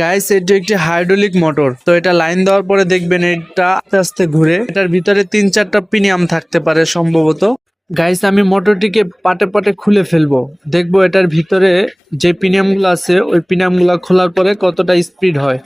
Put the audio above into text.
Guys, এটি একটি hydraulic motor. তো এটা লাইন দেওয়ার পরে দেখবেন এটা আস্তে আস্তে ঘুরে। এটার ভিতরে 3-4টা পিনিয়াম থাকতে পারে সম্ভবত। গাইস, আমি মোটরটিকে পাটে পাটে খুলে ফেলবো, দেখবো এটার ভিতরে যে পিনিয়াম গুলো আছে ওই পিনিয়াম গুলা খোলার পরে কতটা স্পিড হয়।